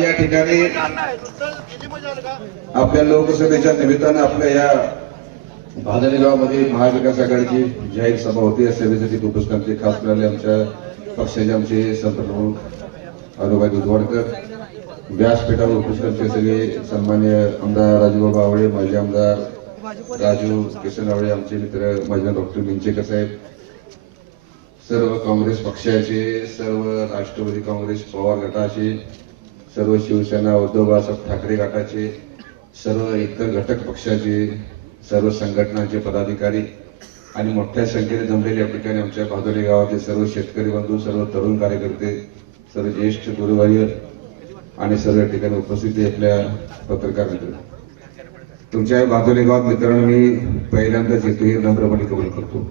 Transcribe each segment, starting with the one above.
आज या ठिकाणी आपल्या लोकसभेच्या निमित्तानं आपल्या या भादली गावामध्ये महाविकास आघाडीची जाहीर सभा होती. या सभेसाठी उपस्थितांचे खास मिळाले आमच्या पक्षाचे आमचे संतप्रमुख अरुभाई दुधवाडकर, व्यासपीठावर उपस्थितांचे सगळे सन्मान्य आमदार राजूबाबा आवळे, माजी आमदार राजू किसन आवळे, आमचे मित्र माजी डॉक्टर मिंचेकर साहेब, सर्व काँग्रेस पक्षाचे, सर्व राष्ट्रवादी काँग्रेस पवार गटाचे, सर्व शिवसेना उद्धव बाळासाहेब ठाकरे गटाचे, सर्व इतर घटक पक्षाचे, सर्व संघटनांचे पदाधिकारी आणि मोठ्या संख्येने जमलेल्या या ठिकाणी आमच्या भादोली गावातील सर्व शेतकरी बंधू, सर्व तरुण कार्यकर्ते, सर्व ज्येष्ठ गुरुवर्य आणि सर्व ठिकाणी उपस्थित आपल्या पत्रकार मित्र, तुमच्या भादोली गावात मित्रांनो मी पहिल्यांदाच येतो हे नम्रपणे कबूल करतो.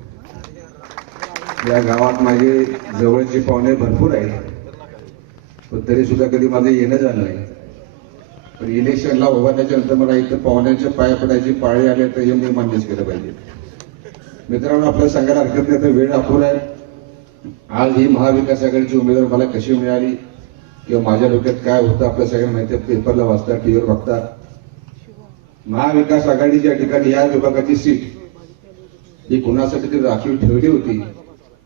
या गावात माझे जवळचे पाहुणे भरपूर आहेत, पण तरी सुद्धा कधी माझं येणं झालं नाही. पण इलेक्शनला उभारण्याच्या नंतर मला इथं पाहुण्यांच्या पाया पडायची पाळी आली तर हे मी मान्यच केलं पाहिजे. मित्रांनो, आपल्याला सांगायला हरकत नाही तर वेळ अपुरा आहे. आज ही महाविकास आघाडीची उमेदवार मला कशी मिळाली किंवा माझ्या डोक्यात काय होतं आपल्या सगळ्यांना माहिती आहे. पेपरला वाचता, टीव्हीवर बघता. महाविकास आघाडीच्या ठिकाणी या विभागाची सीट ही कुणासाठी तरी राखीव ठेवली होती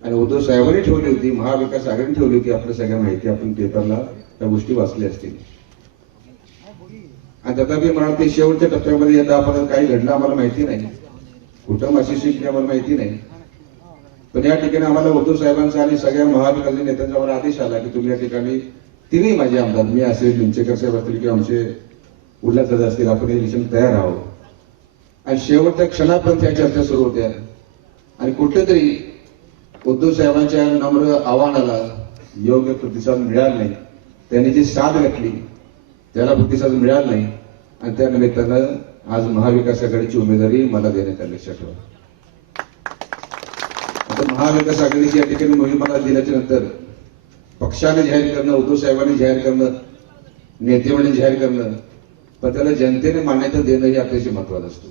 आणि उद्धव साहेबांनी ठेवली होती, महाविकास आघाडीने ठेवली होती. आपल्या सगळ्यांना माहिती, आपण पेपरला त्या गोष्टी वाचल्या असतील. आणि तथापि मला ते शेवटच्या टप्प्यामध्ये यंदा आपण काही घडलं आम्हाला माहिती नाही, कुठं अशी शिकली आम्हाला माहिती नाही. पण या ठिकाणी आम्हाला उद्धव साहेबांचा आणि सगळ्या महाविकास नेत्यांचा आम्हाला आदेश आला की तुम्ही या ठिकाणी तिन्ही माझे आमदार, मी असेल, लिंचेकर साहेब असतील किंवा आमचे उल्हासदादा असतील, आपण इलेक्शन तयार आहोत. आणि शेवटच्या क्षणापर्यंत या चर्चा सुरू होत्या आणि कुठेतरी उद्धव साहेबांच्या नम्र आव्हानाला योग्य प्रतिसाद मिळाला नाही. त्यांनी जी साथ घातली त्याला प्रतिसाद मिळाला नाही आणि त्या निमित्तानं आज महाविकास आघाडीची उमेदवारी मला देण्यात आली. लक्षात ठेवा, आता महाविकास आघाडीची या ठिकाणी मोहीम मला दिल्याच्या नंतर पक्षाने जाहीर करणं, उद्धव साहेबांनी जाहीर करणं, नेतेवाणी जाहीर करणं, पण त्याला जनतेने मान्यता देणं हे अतिशय महत्वाचं असतं.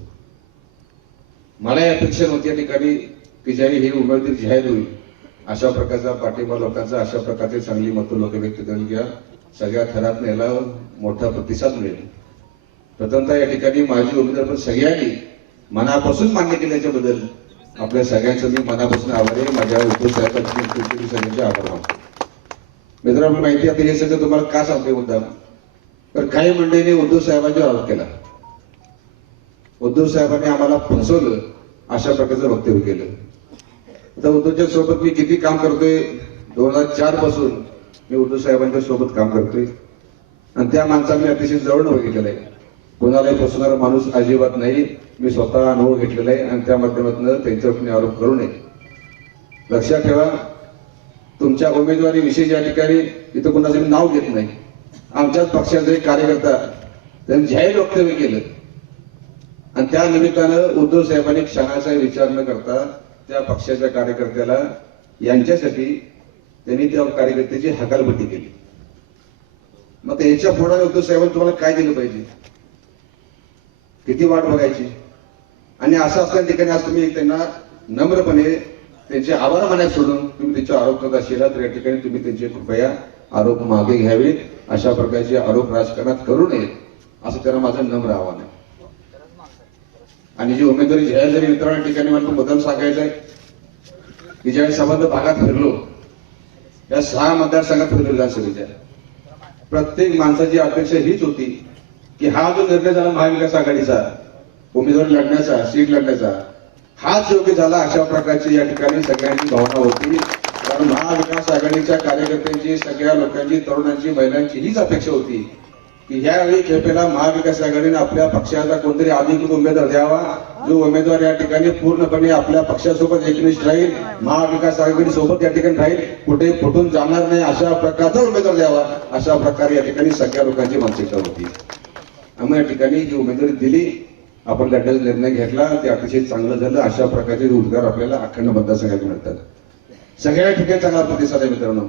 मला या अपेक्षा नव्हती या ठिकाणी की ज्यावेळी ही उमेदवारी जाहीर होईल अशा प्रकारचा पाठिंबा लोकांचा, अशा प्रकारची चांगली मतं लोक व्यक्त करून घ्या, सगळ्या थरात याला मोठा प्रतिसाद मिळेल. प्रथमतः या ठिकाणी माझी उमेदवार पण सगळ्यांनी मनापासून मान्य केल्याच्याबद्दल आपल्या सगळ्यांचं मी मनापासून आभारी आहे. माझ्या उद्धव साहेबांची सगळ्यांचे आभार मानतो. मित्रांनो, माहिती आता हे सगळं तुम्हाला का सांगते मुद्दाम, तर काही मंडळींनी उद्धव साहेबांचा आरोप केला, उद्धव साहेबांनी आम्हाला फसवलं अशा प्रकारचं वक्तव्य केलं. आता उद्धवच्या सोबत मी किती काम करतोय, 2004 पासून मी उद्धव साहेबांच्या सोबत काम करतोय आणि त्या माणसाने अतिशय जवळ बघितलेलं आहे. कोणालाही फसवणारा माणूस अजिबात नाही. मी स्वतः अनुभव घेतलेला आहे आणि त्या माध्यमातून त्यांच्यावर आरोप करू नये. लक्षात ठेवा, तुमच्या उमेदवारीविषयी या ठिकाणी इथं कोणाचं नाव घेत नाही. आमच्याच पक्षाचा एक कार्यकर्ता त्यांनी जाहीर वक्तव्य केलं आणि त्या निमित्तानं उद्धव साहेबांनी क्षणाचा विचार न करता त्या पक्षाच्या कार्यकर्त्याला यांच्यासाठी त्यांनी त्या कार्यकर्त्याची हकालपट्टी केली. मग याच्या पुढे उद्धव साहेबांनी तुम्हाला काय दिलं पाहिजे, किती वाट बघायची. आणि असं असल्या ठिकाणी आज तुम्ही त्यांना नम्रपणे त्यांचे आभार मानायला सोडून तुम्ही त्यांचे आरोप करत असेल तर या ठिकाणी तुम्ही त्यांचे कृपया आरोप मागे घ्यावेत. अशा प्रकारचे आरोप राजकारणात करू नयेत असं त्यांना माझं नम्र आव्हान आहे. आणि जी उमेदवारी जाहीर झाली मित्रांच्या ठिकाणी मला तो बदल सांगायचा आहे की ज्यावेळी संबंध भागात फिरलो, या 6 मतदारसंघात फिरलो विधानसभेच्या, प्रत्येक माणसाची अपेक्षा हीच होती की हा जो निर्णय झाला महाविकास आघाडीचा उमेदवारी लढण्याचा, सीट लढण्याचा, हाच योग्य झाला अशा प्रकारची या ठिकाणी सगळ्यांची भावना होती. कारण महाविकास आघाडीच्या कार्यकर्त्यांची, सगळ्या लोकांची, तरुणांची, महिलांची हीच अपेक्षा होती की ह्यावेळी खेपेला महाविकास आघाडीने आपल्या पक्षाचा कोणतरी अधिकृत उमेदवार द्यावा, जो उमेदवार या ठिकाणी पूर्णपणे आपल्या पक्षासोबत एकनिष्ठ राहील, महाविकास आघाडी सोबत या ठिकाणी राहील, कुठे फुटून जाणार नाही अशा प्रकारचा उमेदवार द्यावा, अशा प्रकारे या ठिकाणी सगळ्या लोकांची मानसिकता होती. आम्ही या ठिकाणी ही उमेदवारी दिली, आपण लढण्याचा निर्णय घेतला, ते अतिशय चांगलं झालं. अशा प्रकारचे रोजगार आपल्याला अखंड मतदारसंघात मिळतात. सगळ्या ठिकाणी चांगला प्रतिसाद आहे मित्रांनो.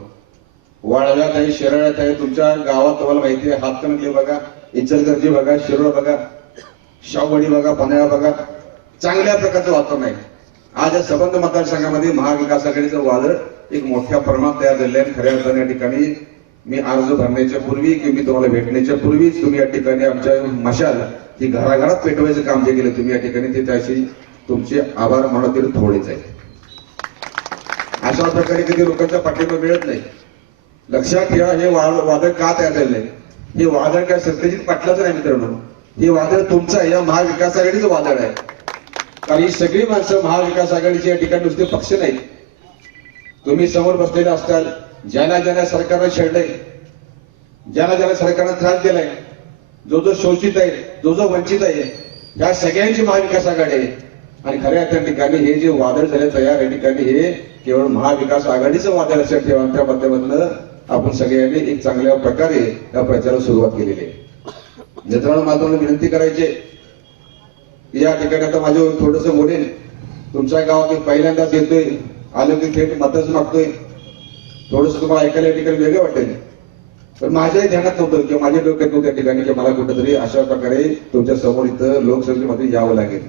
वाळव्यात आहे, शिराळ्यात आहे, तुमच्या गावात तुम्हाला माहिती आहे, हातकणंगले बघा, इचलकरंजी बघा, शिरोळ बघा, शाहूवाडी बघा, पन्हाळा बघा, चांगल्या प्रकारचं वातावरण आहे. आज या संबंध मतदारसंघामध्ये महाविकास आघाडीचं वादळ एक मोठ्या प्रमाणात तयार झाले आहे. खऱ्या अर्थाने या ठिकाणी मी अर्ज भरण्याच्या पूर्वी की मी तुम्हाला भेटण्याच्या पूर्वीच तुम्ही या ठिकाणी आमच्या मशाल ही घराघरात पेटवायचं काम जे केलं तुम्ही या ठिकाणी ते त्याशी तुमचे आभार म्हणत तरी थोडेच आहेत. अशा प्रकारे कधी लोकांचा पाठिंबा मिळत नाही. लक्षात ठेवा, हे वादळ का तयार झालं नाही. हे वादळ काय सत्यजित पाटलाचं नाही मित्रांनो, हे वादळ तुमचं आहे, या महाविकास आघाडीचं वादळ आहे. कारण ही सगळी माणसं महाविकास आघाडीची या ठिकाणी नुसते पक्ष नाही. तुम्ही समोर बसलेले असताल, ज्यांना ज्यांना सरकारनं छेडलंय, ज्यांना ज्यांना सरकारनं त्रास दिलाय, जो जो शोषित आहे, जो जो वंचित आहे, या सगळ्यांची महाविकास आघाडी आहे. आणि खऱ्या त्या ठिकाणी हे जे वादळ झाले तयार या ठिकाणी हे केवळ महाविकास आघाडीचं वादळ लक्षात ठेवा. त्या माध्यमातून आपण सगळ्यांनी एक चांगल्या प्रकारे या प्रचाराला सुरुवात केलेली आहे. मित्रांनो, मला तुम्हाला विनंती करायची, या ठिकाणी आता माझं थोडंसं बोलेन. तुमच्या गावात मी पहिल्यांदाच येतोय, आलो की थेट मतच मागतोय. थोडंसं तुम्हाला ऐकायला या ठिकाणी वेगळं वाटेल, पण माझ्याही ध्यानात नव्हतं किंवा माझ्या डोक्यात नव्हतं त्या ठिकाणी की मला कुठेतरी अशा प्रकारे तुमच्या समोर इथं लोकसभेमध्ये यावं लागेल.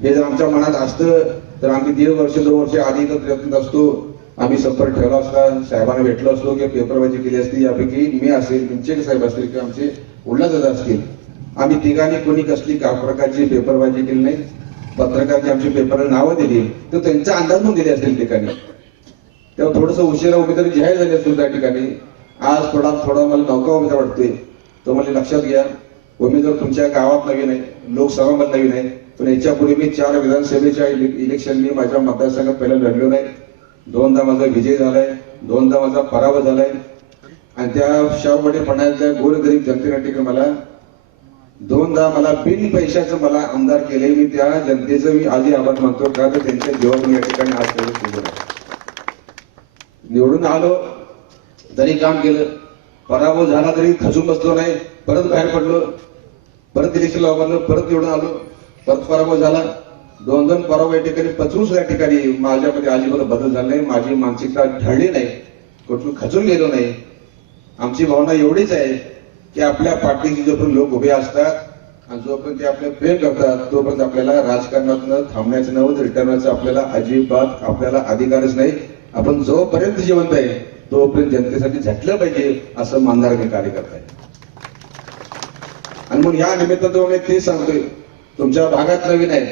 हे जर आमच्या मनात असतं तर आम्ही 1.5 वर्ष 2 वर्ष आधी इथं प्रयत्न असतो, आम्ही संपर्क ठेवला असता, साहेबांना भेटलो असतो किंवा पेपरबाजी केली असती. यापैकी मी असेल, तुमचे साहेब असतील किंवा आमचे उल्हासदादा असतील, आम्ही तिघांनी कोणी कसली प्रकारची पेपरबाजी केली नाही. पत्रकारची आमची पेपरला नावं दिली तर त्यांचा अंदाज म्हणून दिले असतील ठिकाणी. तेव्हा थोडंसं उशिरा उमेदवारी जाहीर झाली असतो त्या ठिकाणी. आज थोडा मला नौका उमेदवार वाटतोय, तो मला लक्षात घ्या. उमेदवार तुमच्या गावात नवीन आहे, लोकसभामध्ये नवीन आहे, पण याच्यापूर्वी मी 4 विधानसभेच्या इलेक्शन मी माझ्या मतदारसंघात पहिला लढलो नाही. 2दा माझा विजय झालाय, 2दा माझा पराभव झालाय. आणि त्या शाहूवाडीपणाच्या गोरगरीब जनतेने ठिकाणी मला 2दा मला बिन पैशाचं मला आमदार केले. मी त्या जनतेचं मी आधी आभार मानतो, का तर त्यांच्या जीवन मी या ठिकाणी आज केलं. निवडून आलो तरी काम केलं, पराभव झाला तरी खचून बसलो नाही, परत बाहेर पडलो, परत इलेक्शनला उभारलो, परत निवडून आलो, परत पराभव झाला. 2 पराभव या ठिकाणी पचवून सुद्धा या ठिकाणी माझ्यामध्ये अजिबात बदल झाला नाही. माझी मानसिकता ढळली नाही, कुठून खचून गेलो नाही. आमची भावना एवढीच आहे की आपल्या पाठीशी जोपर्यंत लोक उभे असतात आणि जोपर्यंत ते आपले प्रेम करतात तोपर्यंत आपल्याला राजकारणातून थांबण्याचं नव्हतं, रिटर्नचं आपल्याला अजिबात आपल्याला अधिकारच नाही. आपण जोपर्यंत जिवंत आहे तोपर्यंत जनतेसाठी झटलं पाहिजे असं मानणारा मी कार्यकर्ता आहे. आणि मग या निमित्तानं तुम्हाला ते सांगतोय, तुमच्या भागात नवीन आहे,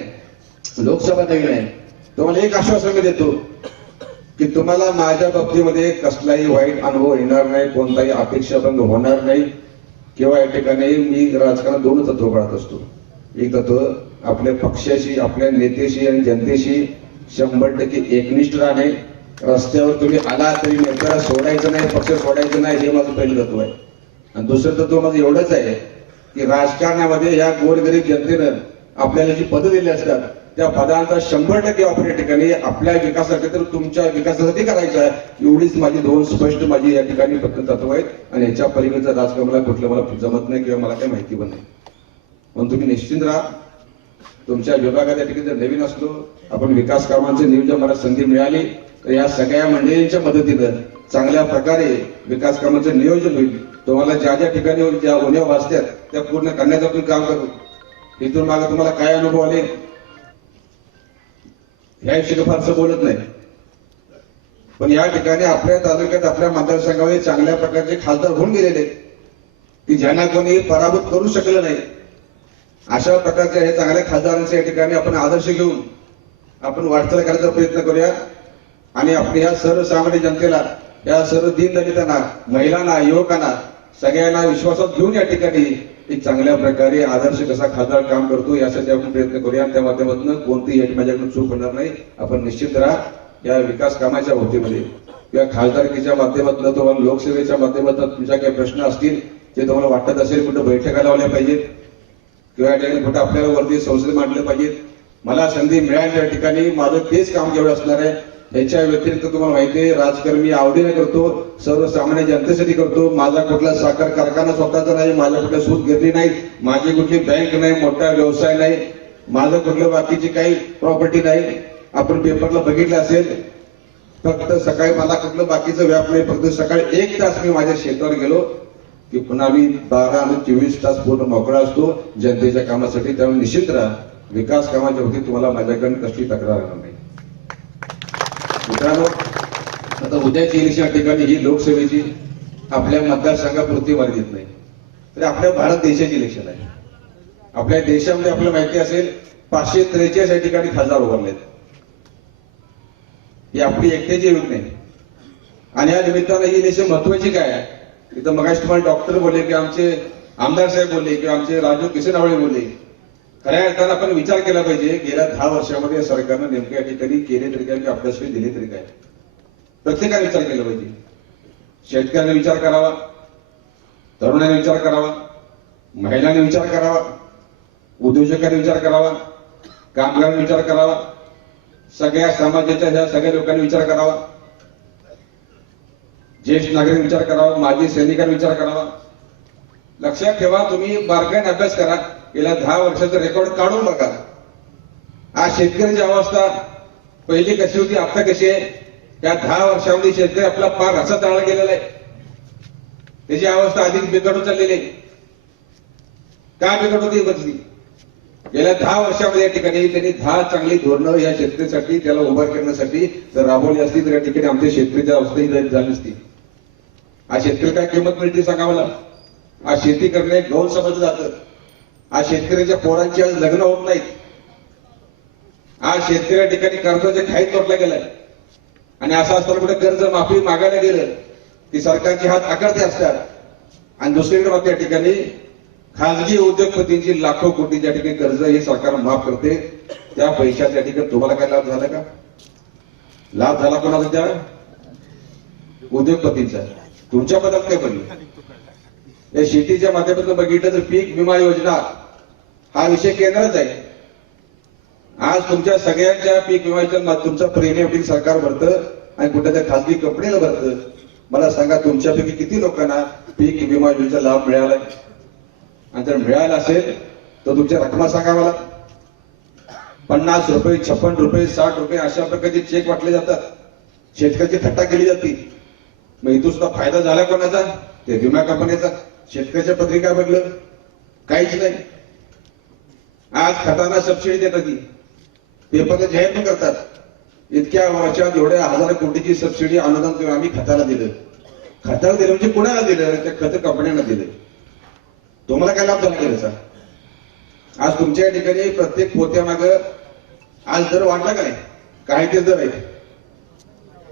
लोकसभा नवीन आहे, तुम्हाला एक आश्वासन मी देतो की तुम्हाला माझ्या बाबतीमध्ये कसलाही वाईट अनुभव येणार नाही, कोणताही अपेक्षाभंग होणार नाही. किंवा या ठिकाणी मी राजकारणात 2 तत्व पाळत असतो. एक तत्व आपल्या पक्षाशी, आपल्या नेत्याशी आणि जनतेशी 100% एकनिष्ठ राहणे. रस्त्यावर तुम्ही आला तरी नेत्याला सोडायचं नाही, पक्ष सोडायचं नाही, हे माझं पहिलं तत्व आहे. आणि दुसरं तत्व माझं एवढंच आहे की राजकारणामध्ये या गोरगरीब जनतेनं आपल्याला जी पदं दिली असतात त्या पदांचा 100% वापर या ठिकाणी आपल्या विकासासाठी तर तुमच्या विकासासाठी करायचा आहे. एवढीच माझी 2 स्पष्ट माझी या ठिकाणी तत्व आहेत. आणि याच्या पलीकडचं राजकारणाला कुठलं मला जमत नाही किंवा मला काही माहिती पण नाही. म्हणून तुम्ही निश्चिंत राहा. तुमच्या विभागात या ठिकाणी जर नवीन असलो, आपण विकास कामांचे नियोजन मला संधी मिळाली तर या सगळ्या मंडळींच्या मदतीनं चांगल्या प्रकारे विकास कामांचं नियोजन होईल. तुम्हाला ज्या ज्या ठिकाणी ज्या उणीवा भासतात त्या पूर्ण करण्याचं आपण काम करू. इथून मागे तुम्हाला काय अनुभव आले ह्याविषयी फारसं बोलत नाही, पण या ठिकाणी आपल्या तालुक्यात आपल्या मतदारसंघामध्ये चांगल्या प्रकारचे खासदार होऊन गेलेले की ज्यांना कोणी पराभूत करू शकलं नाही. अशा प्रकारच्या हे चांगल्या खासदारांचे या ठिकाणी आपण आदर्श घेऊन आपण वाटचाल करायचा प्रयत्न करूया. आणि आपल्या ह्या सर्वसामान्य जनतेला, या सर्व दीनदलितांना, महिलांना, युवकांना सगळ्यांना विश्वासात घेऊन या ठिकाणी एक चांगल्या प्रकारे आदर्श कसा खासदार काम करतो यासाठी आपण प्रयत्न करूया. त्या माध्यमातून कोणतीही माझ्याकडून चूक होणार नाही. आपण निश्चित राहा या विकास कामाच्या होतीमध्ये किंवा खासदारकीच्या माध्यमातून तुम्हाला लोकसेवेच्या माध्यमातून तुमच्या काही प्रश्न असतील जे तुम्हाला वाटत असेल, कुठं बैठका लावल्या पाहिजेत किंवा या ठिकाणी कुठं आपल्याला वरती संसद मांडले पाहिजेत, मला संधी मिळाली त्या ठिकाणी माझं तेच काम जेवढं असणार आहे. याच्या व्यतिरिक्त तुम्हाला माहिती आहे राजकारण मी आवडीने करतो, सर्वसामान्य जनतेसाठी करतो. माझा कुठला साखर कारखाना स्वतःचा नाही, माझ्या कुठल्या सूत गिरणी नाही, माझी कुठली बँक नाही, मोठा व्यवसाय नाही, माझं कुठलं बाकीची काही प्रॉपर्टी नाही. आपण पेपरला बघितलं असेल, फक्त सकाळी मला कुठलं बाकीचं व्याप नाही, फक्त सकाळी 1 तास मी माझ्या शेतावर गेलो की पुन्हा मी 12 आणि 24 तास पूर्ण मोकळा असतो जनतेच्या कामासाठी. त्यामुळे निश्चित राहा विकास कामाच्या बाबतीत तुम्हाला माझ्याकडून कसली तक्रार येणार नाही. मित्रांनो, आता उद्याची इलेक्शन ठिकाणी ही लोकसेवेची आपल्या मतदारसंघापुरती मर्यादित नाही, तर आपल्या भारत देशाची इलेक्शन आहे. आपल्या देशामध्ये आपल्याला माहिती असेल 543 या ठिकाणी खासदार उभारलेत. ही आपली एकट्याची युग नाही. आणि या निमित्तानं ही इलेक्शन महत्वाची काय आहे, इथं मगाशी तुम्हाला डॉक्टर बोलले की आमचे आमदार साहेब बोलले की आमचे राजू किसनवाळे बोलले. खऱ्या अर्थानं आपण विचार केला पाहिजे गेल्या 10 वर्षामध्ये या सरकारनं नेमक्या या ठिकाणी केले तरी काय की आपल्याशी दिले तरी काय. प्रत्येकाने विचार केला पाहिजे. शेतकऱ्यांनी विचार करावा, तरुणांनी विचार करावा, महिलांनी विचार करावा, उद्योजकांनी विचार करावा, कामगारांनी विचार करावा, सगळ्या समाजाच्या ह्या सगळ्या लोकांनी विचार करावा, ज्येष्ठ नागरिक विचार करावा, माजी सैनिकांनी विचार करावा. लक्षात ठेवा, तुम्ही बारकाईने अभ्यास करा, गेल्या 10 वर्षाचं रेकॉर्ड काढून बघा. आज शेतकऱ्याची अवस्था पहिली कशी होती, आता कशी आहे. या 10 वर्षामध्ये शेतकरी आपला पार रसा तळला गेलेला आहे. त्याची अवस्था अधिक बिघडून चाललेली आहे. काय बिघड होती बसली गेल्या 10 वर्षामध्ये या ठिकाणी त्यांनी 10 चांगली धोरणं या शेतकऱ्यासाठी त्याला उभा करण्यासाठी जर राबवली असती तर या ठिकाणी आमच्या शेतकऱ्याच्या अवस्थाही झाली नसती. आज शेतकरी काय किंमत मिळते सांगा मला. आज शेती करणे गौण समजलं जातं. आज शेतकऱ्याच्या पोरांची आज लग्न होत नाहीत. आज शेतकऱ्या ठिकाणी कर्जाच्या खाईत तोडला गेलाय. आणि असं असताना कुठे कर्ज माफी मागायला गेलं की सरकारचे हात आकारते असतात. आणि दुसरीकडे मात्र या ठिकाणी खाजगी उद्योगपतींची लाखो कोटीच्या ठिकाणी कर्ज हे सरकार माफ करते. त्या पैशाच्या ठिकाणी तुम्हाला काय लाभ झाला का? लाभ झाला कोणाचा? त्या उद्योगपतींचा. तुमच्या बद्दल काय बनलं? या शेतीच्या माध्यमातून बघितलं तर पीक विमा योजना हा विषय केंद्राचा आहे. आज तुमच्या सगळ्यांच्या पीक विम्याच्या तुमचं प्रीमियम सरकार भरतं आणि कुठे त्या खासगी कंपनीला भरतं. मला सांगा तुमच्यापैकी किती लोकांना पीक विमा योजनेचा लाभ मिळाला? आणि जर मिळाला असेल तर तुमच्या रकमा सांगा मला. 50 रुपये, 56 रुपये, 60 रुपये अशा प्रकारचे चेक वाटले जातात. शेतकऱ्याची थट्टा केली जाते. मग इथून सुद्धा फायदा झाला कोणाचा? ते विमा कंपनीचा. शेतकऱ्याच्या पत्रिका बघलं काहीच नाही. आज खतांना सबसिडी देतात, ती पेपरला जाहीर पण करतात. इतक्या वर्षात एवढ्या हजार कोटीची सबसिडी अनुदान आम्ही खताला दिलं. खताला दिलं म्हणजे कुणाला दिलं? त्या खत कंपन्यांना दिलं. तुम्हाला काय लाभ झाला त्याचा? आज तुमच्या ठिकाणी प्रत्येक पोत्यामाग आज दर वाढला का नाही? काय ते दर आहे.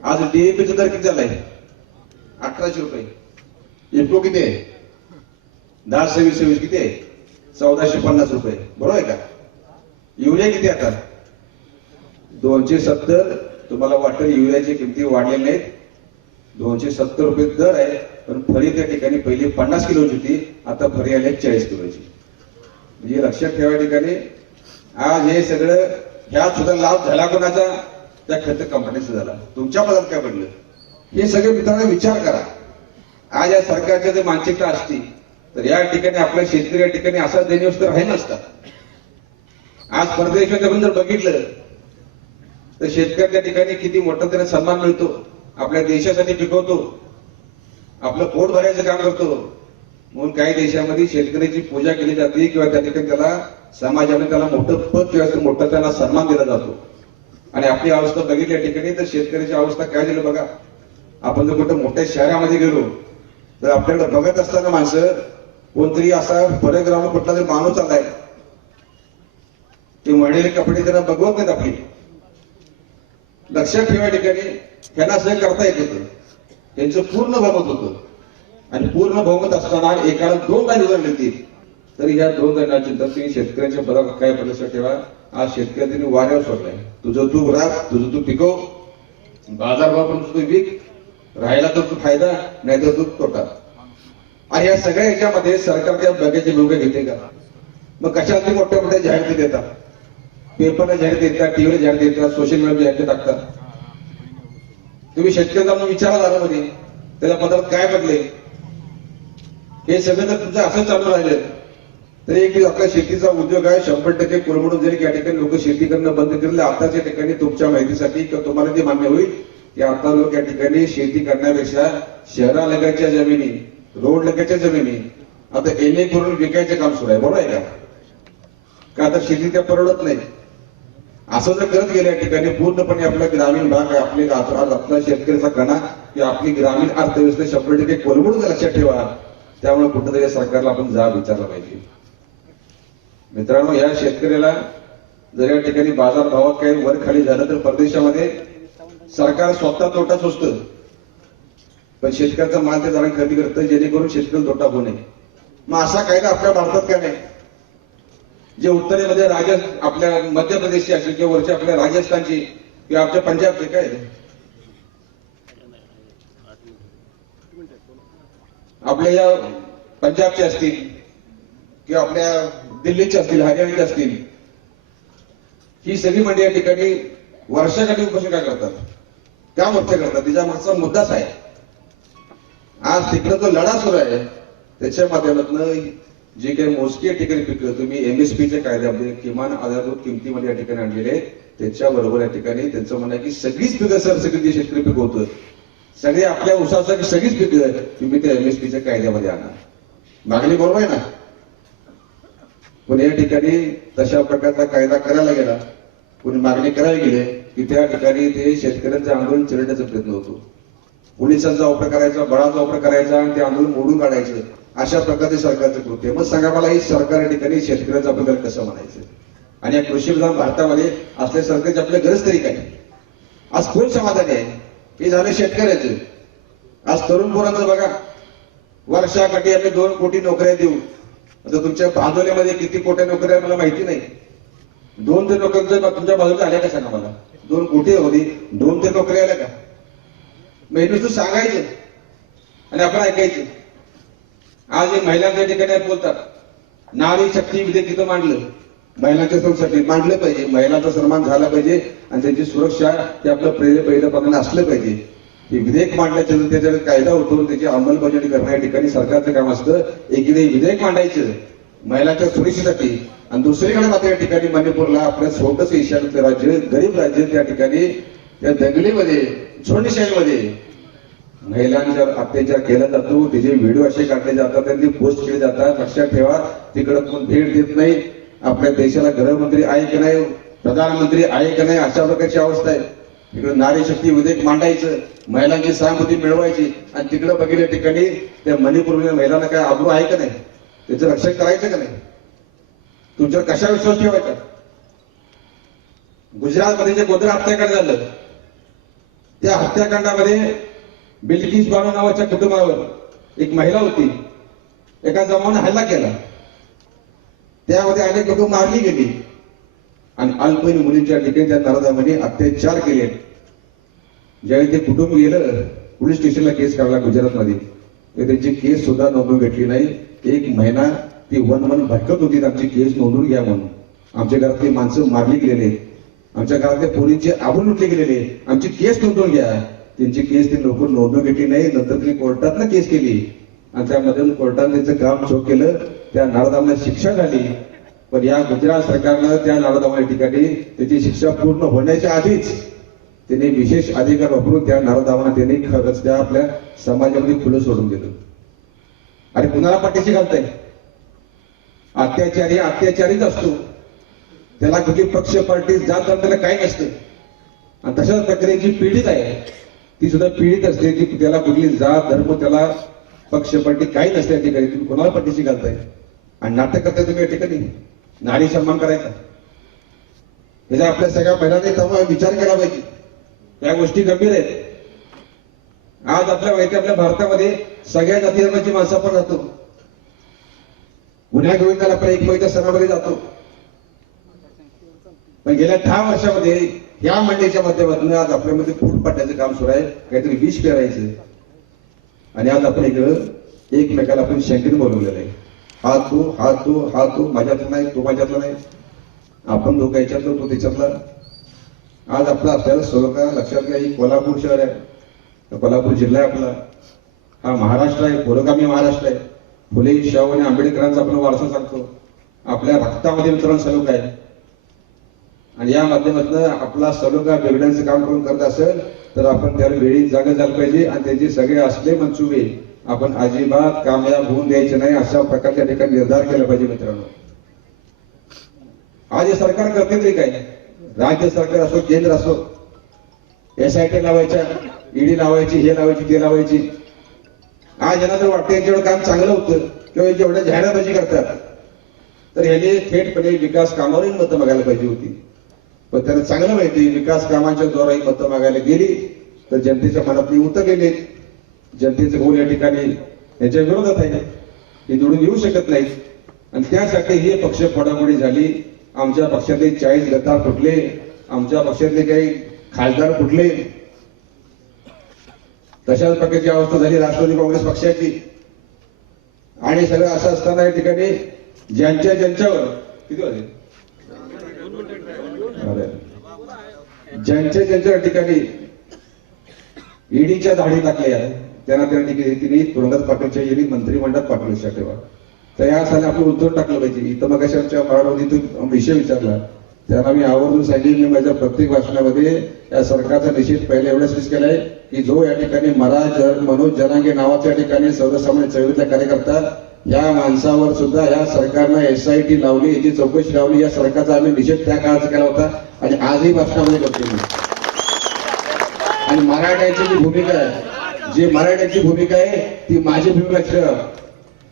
आज डीएपीचा दर किती झालाय? 1800 रुपये. इफ्को किती आहे? 1026 किती आहे? 1450 रुपये. बरोबर आहे का? युरिया किती आता? 270. तुम्हाला वाटेल युरियाची किमती वाढलेल्या नाहीत. 270 रुपये दर आहे. पण फळी त्या ठिकाणी पहिली 50 किलोची होती, आता फळी आली 40 किलोची. म्हणजे लक्षात ठेवा ठिकाणी आज हे सगळं ह्यात सुद्धा लाभ झाला कोणाचा? त्या खत कंपनीचा झाला. तुमच्या पदात काय पडलं? हे सगळे मित्रांनो विचार करा. आज या सरकारच्या जर मानसिकता असती तर या ठिकाणी आपल्या शेतकरी या ठिकाणी असा दैन्यवस्थ राहिला नसता. आज परदेशात आपण जर बघितलं तर शेतकऱ्याच्या ठिकाणी किती मोठा त्याला सन्मान मिळतो. आपल्या देशासाठी पिकवतो, आपलं पोट भरायचं काम करतो. म्हणून काही देशामध्ये शेतकऱ्याची पूजा केली जाते किंवा त्या ठिकाणी त्याला समाजामध्ये त्याला मोठं पद किंवा मोठा त्याला सन्मान दिला जातो. आणि आपली अवस्था बघितली या ठिकाणी तर शेतकऱ्याची अवस्था काय झाली बघा. आपण जर कुठं मोठ्या शहरामध्ये गेलो तर आपल्याकडे बघत असताना माणसं कोणतरी असा फरेग्राउंड कुठला तरी माणूस आलाय ते म्हणलेले कपडे त्यांना बघवत नाहीत आपली. लक्षात ठेवा ठिकाणी ह्यांना असं करता येत होतं. त्यांचं पूर्ण बहुमत होतं. आणि पूर्ण बहुमत असताना एकाला 2 लाईन उदाहरण देतील तरी या 2 लाईनाची तुम्ही शेतकऱ्यांच्या बरोबर काय लक्षात ठेवा. आज शेतकऱ्यांनी वाऱ्यावर सोडलाय. तुझं तू राख, तुझं तू पिकव, बाजारभाव पण तुझं विक, राहिला तर तू फायदा, नाही तर तू तोटा. आणि या सगळ्या ह्याच्यामध्ये सरकार त्या बघ्याची भूमिका घेते का? मग कशाला ते मोठ्या मोठ्या जाहिराती देतात, पेपरला जाहिरात देतात, टीव्हीला जाहिरात देतात, सोशल मीडियावर जाहिरात टाकतात. तुम्ही शेतकऱ्यांना विचारा झाल्यामध्ये त्याला पदार्थ काय बदले? हे सगळं जर तुमचं असं चालू राहिलं तर एक आपल्या शेतीचा उद्योग आहे 100% कोलमडून जाईल. या ठिकाणी लोक शेती करणं बंद केलं. आताच्या ठिकाणी तुमच्या माहितीसाठी किंवा तुम्हाला ते मान्य होईल की आता लोक या ठिकाणी शेती करण्यापेक्षा शहरालगतच्या जमिनी, रोड लगतच्या जमिनी आता एने करून विकायचं काम सुरू आहे. बरोबर आहे का? आता शेती त्या परवडत नाही. असं जर करत गेलं या ठिकाणी पूर्णपणे आपला ग्रामीण भाग आपले आपला शेतकऱ्याचा कणा की आपली ग्रामीण अर्थव्यवस्था 100% कोलमडून लक्षात ठेवा. त्यामुळे कुठेतरी सरकारला आपण जाब विचारला पाहिजे. मित्रांनो, या शेतकऱ्याला जर या ठिकाणी बाजार भावात काही वर खाली झालं तर परदेशामध्ये सरकार स्वतः तोटा सोसतं, पण शेतकऱ्याचा माल ते जरा खरेदी करतं जेणेकरून शेतकऱ्याला तोटा होऊ नये. मग असा कायदा आपल्या भारतात का नाही? जे उत्तरेमध्ये आपल्या मध्य प्रदेशची असेल किंवा वरच्या आपल्या राजस्थानची किंवा आपल्या पंजाबचे काय आपल्या या पंजाबचे असतील किंवा आपल्या दिल्लीचे असतील, हरियाणाचे असतील, ही सगळी मंडळी या ठिकाणी वर्षाकाठी उपोषण काय करतात? का मोर्चा करतात? त्याच्या मागचा मुद्दाच आहे. आज तिकडे जो लढा सुरू आहे त्याच्या माध्यमातून जे काही मोजकी या ठिकाणी पिकं तुम्ही MSPच्या कायद्यामध्ये किमान आधारभूत किमतीमध्ये या ठिकाणी आणलेले त्याच्याबरोबर या ठिकाणी त्यांचं म्हणणं आहे की सगळीच पिकं सगळी जे शेतकरी पिकवतं सगळे आपल्या उसासाठी सगळीच पिकं तुम्ही त्या MSPच्या कायद्यामध्ये आणा. मागणी बरोबर आहे ना? पण या ठिकाणी तशा प्रकारचा कायदा करायला गेला, कोणी मागणी करायला गेले की त्या ठिकाणी ते शेतकऱ्यांचं आंदोलन चिरडण्याचा प्रयत्न होतो. पोलिसांचा वापर करायचा, बळाचा वापर करायचा आणि ते आंदोलन मोडून काढायचं, अशा प्रकारचे सरकारचं कृत्य. मग सांगा मला, ही सरकार या ठिकाणी शेतकऱ्यांचं आपल्याला कसं म्हणायचं? आणि या कृषीप्रधान भारतामध्ये असल्या सरकारची आपल्या गरज तरी काय? आज कोण समाधानी आहे? हे झालं शेतकऱ्याचं. आज तरुण पोरांचं बघा, वर्षाकाठी आम्ही 2 कोटी नोकऱ्या देऊ. आता तुमच्या बाजूल्यामध्ये किती कोटी नोकऱ्या मला माहिती नाही. 2 ते नोकऱ्या तुमच्या बाजूला आल्या का सांगा मला? 2 कोटी होती, 2 ते नोकऱ्या आल्या का? मग नुसतं सांगायचं आणि आपण ऐकायचं. आज हे महिलांच्या ठिकाणी बोलतात, नारी शक्ती विधेयक तिथं मांडलं, महिलांच्या सुरक्षेसाठी मांडलं पाहिजे, महिलांचा सन्मान झाला पाहिजे आणि त्यांची सुरक्षा ते आपलं पहिलं असलं पाहिजे. हे विधेयक मांडल्याच्या त्याच्यावर कायदा होतो, त्याची अंमलबजावणी करण्याच्या ठिकाणी सरकारचं काम असतं. एकीकडे विधेयक मांडायचं महिलांच्या सुरक्षेसाठी आणि दुसरीकडे मात्र या ठिकाणी मणिपूरला आपल्या छोटंसं ईशान्य राज्य, गरीब राज्य, त्या ठिकाणी त्या दंगलीमध्ये, झुंडशाहीमध्ये महिलांवर अत्याचार केला जातो. त्याचे व्हिडिओ असे काढले जातात आणि ते पोस्ट केले जातात. लक्षात ठेवा, तिकडे कोण भेट देत नाही. आपल्या देशाला गृहमंत्री आहे की नाही, प्रधानमंत्री आहे की नाही, अशा प्रकारची अवस्था आहे. तिकडे नारी शक्ती विधेयक मांडायचं, महिलांची सहानुभूती मिळवायची आणि तिकडे बघितल्या ठिकाणी त्या मणिपूरच्या महिलांना काय आबरू आहे का नाही, त्याचं रक्षण करायचं का नाही? तुमच्यावर कशा विश्वास ठेवायचा? गुजरातमध्ये जे गोधरा हत्याकांड झालं, त्या हत्याकांडामध्ये बिल्किस बानो नावाच्या कुटुंबावर एक महिला होती, एका जमावाने हल्ला केला, त्यामध्ये अनेक लोक मारली गेली आणि अल्पवयीन मुलींच्या ठिकाणी त्या नराधमांनी अत्याचार केले. ज्यावेळी ते कुटुंब गेलं पोलीस स्टेशनला केस काढला गुजरातमध्ये, तर त्यांची केस सुद्धा नोंदवून घेतली नाही. 1 महिना ती वन भटकत होती आमची केस नोंदवून घ्या म्हणून. आमच्या घरातली माणसं मारली गेलेले, आमच्या घरातल्या पोरींचे आबरू लुटले गेलेले, आमची केस नोंदवून घ्या. त्यांची केस ते लोक नोंदवून घेतली नाही. नंतर त्यांनी कोर्टातनं केस केली आणि त्यामध्ये कोर्टाने त्यांचं काम चोख केलं. त्या नराधमांना शिक्षा झाली. पण या गुजरात सरकारनं त्या नराधमाच्या ठिकाणी त्याची शिक्षा पूर्ण होण्याच्या आधीच त्यांनी विशेष अधिकार वापरून त्या नराधमांना त्यांनी खरंच त्या आपल्या समाजामध्ये खुलं सोडून दिलं. आणि कुणाला पाठीशी घालताय? अत्याचारी अत्याचारीच असतो, त्याला कुठली पक्ष पार्टी जात त्याला काही नसतं. आणि तशाच प्रकारे जी पीडित आहे ती सुद्धा पीडित असते, की त्याला कुठली जात धर्म त्याला पक्ष पार्टी काही नसते. या ठिकाणी तुम्ही कोणाला पाठीशी घालताय आणि नाटक करताय तुम्ही या ठिकाणी नारी सन्मान करायचा? याचा आपल्या सगळ्या महिलांनी तेव्हा विचार केला पाहिजे. या गोष्टी गंभीर आहेत. आज आपल्या भारतामध्ये सगळ्या जाती धर्माची माणसं आपण जातो, गुन्हा गोविंदाला आपण एकमेकांच्या सणामध्ये जातो. पण गेल्या 10 वर्षामध्ये या मंडळीच्या माध्यमातून आज आपल्यामध्ये फूट पाडण्याचं काम सुरू आहे, काहीतरी विष पेरायचं. आणि आज आपण इकडं एकमेकाला आपण शंकेने बोलवलेलं आहे. हा तू माझ्यातला नाही, तो माझ्यातला नाही, आपण दोघं याच्यातलं, तो त्याच्यातला. आज आपला असलेला सलोखा लक्षात घ्या, ही कोल्हापूर शहर आहे, कोल्हापूर जिल्हा आहे आपला, हा महाराष्ट्र आहे, पुरोगामी महाराष्ट्र आहे. फुले शाहू आणि आंबेडकरांचा आपण वारसा सांगतो. आपल्या रक्तामध्ये मित्रांनो सलोखा आहे. आणि या माध्यमातून आपला सलोखा बिघडण्याचं काम करून करत असेल तर आपण त्या वेळी जागा झालं पाहिजे आणि त्याचे सगळे असले मनसुबे आपण अजिबात कामयाब होऊन द्यायचे नाही, अशा प्रकारच्या ठिकाणी निर्धार केला पाहिजे. मित्रांनो, आज हे सरकार करते तरी काय, राज्य सरकार असो केंद्र असो, SIT लावायच्या, ईडी लावायची, हे लावायची, ते लावायची. आज यांना जर वाटतं यांच्याकडे काम चांगलं होतं किंवा जेवढ्या जाहिरातबाजी करतात तर यांनी थेटपणे विकास कामावरही मतं मागायला पाहिजे होती. पण त्यांना चांगलं माहिती विकास कामांच्या द्वारे मतं मागायला गेली तर जनतेच्या मनात उतरलेले, जनतेचे बोल या ठिकाणी यांच्या विरोधात आहे, हे निवडून येऊ शकत नाही. आणि त्यासाठी ही पक्ष फोडाफोडी झाली. आमच्या पक्षातले 40 गद्दार फुटले, आमच्या पक्षातले काही खासदार फुटले. तशाच प्रकारची अवस्था झाली राष्ट्रवादी काँग्रेस पक्षाची. आणि सगळं असं असताना या ठिकाणी ज्यांच्यावर किती वाजले, ज्यांच्या ठिकाणी ईडीच्या धाडी टाकल्या त्यांना त्या ठिकाणी तुरुंगात पाठवायच्या येईल, मंत्रिमंडळात पाठवू ठेवा. तर या साली आपण उद्धव टाकलं पाहिजे. इथं मग आमच्या मराठवाडीतून विषय विचारला त्यांना मी आवर्जून सांगितलं, मी माझ्या प्रत्येक भाषणामध्ये या सरकारचा निषेध पहिल्या एवढ्याच केलाय की जो या ठिकाणी मनोज जरांगे नावाच्या ठिकाणी सर्वसामान्य चळवळीतला कार्यकर्ता, या माणसावर सुद्धा या सरकारनं SIT लावली, याची चौकशी लावली. या सरकारचा आम्ही निषेध त्या काळाचा केला होता आणि आजही भाषणामध्ये करतो. आणि मराठ्यांची जी भूमिका आहे, जी मराठ्यांची भूमिका आहे ती माझी भूमिका.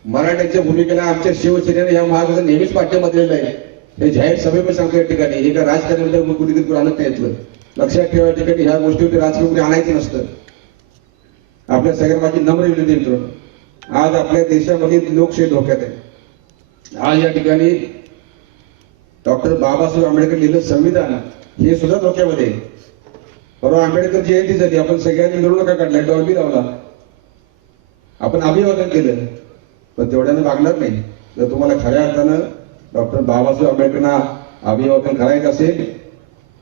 मराठ्यांच्या भूमिकेला आमच्या शिवसेनेने या महाराष्ट्राचा नेहमीच पाठिंबा दिलेला आहे. हे जाहीर सभेमध्ये सांगतो या ठिकाणी. हे का राजकारणामध्ये कुठे आणत नाही येतलं. लक्षात ठेवा या ठिकाणी ह्या गोष्टीवरती राजकीय आणायचं नसतं. आपल्या सगळ्या माझी नम्र विनंती मित्रांनो, आज आपल्या देशामध्ये लोकशाही धोक्यात आहे. आज या ठिकाणी डॉक्टर बाबासाहेब आंबेडकर लिहिलं संविधान हे सुद्धा धोक्यामध्ये आहे. परवा आंबेडकर जयंती झाली, आपण सगळ्यांनी मिरवणुका काढल्या, डॉल्बी लावला, आपण अभिवादन केलं. पण तेवढ्यानं लागणार नाही. जर तुम्हाला खऱ्या अर्थानं डॉक्टर बाबासाहेब आंबेडकरांना अभिवादन करायचं असेल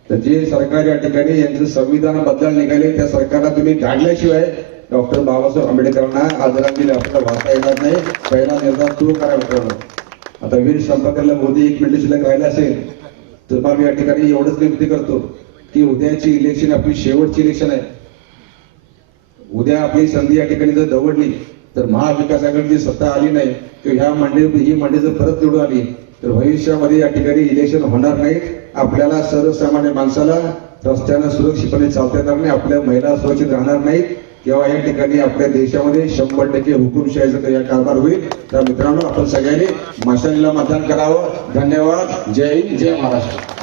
तर जे सरकार या ठिकाणी यांचं संविधान बदलायला निघाले त्या सरकारला तुम्ही काढल्याशिवाय डॉक्टर बाबासाहेब आंबेडकरांना आदरांजली आपल्याला वाचता येणार नाही. पहिला निर्धार तो करा मित्रांनो. आता वीर संपत्तीला मोदी 1 मिनिट शिल्लक राहिला असेल तर मग या ठिकाणी एवढंच विनंती करतो की उद्याची इलेक्शन आपली शेवटची इलेक्शन आहे. उद्या आपली संधी या ठिकाणी जर दवडली तर महाविकास आघाडीची सत्ता आली नाही किंवा ही मंडळी जर परत निवडून आली तर भविष्यामध्ये या ठिकाणी इलेक्शन होणार नाही. आपल्याला सर्वसामान्य माणसाला रस्त्यानं सुरक्षितपणे चालता येणार नाही, आपल्या महिला सुरक्षित राहणार नाहीत, किंवा या ठिकाणी आपल्या देशामध्ये 100% हुकुमशाहीचा या कारभार होईल. तर मित्रांनो, आपण सगळ्यांनी मशालीला मतदान करावं. धन्यवाद. जय हिंद, जय महाराष्ट्र.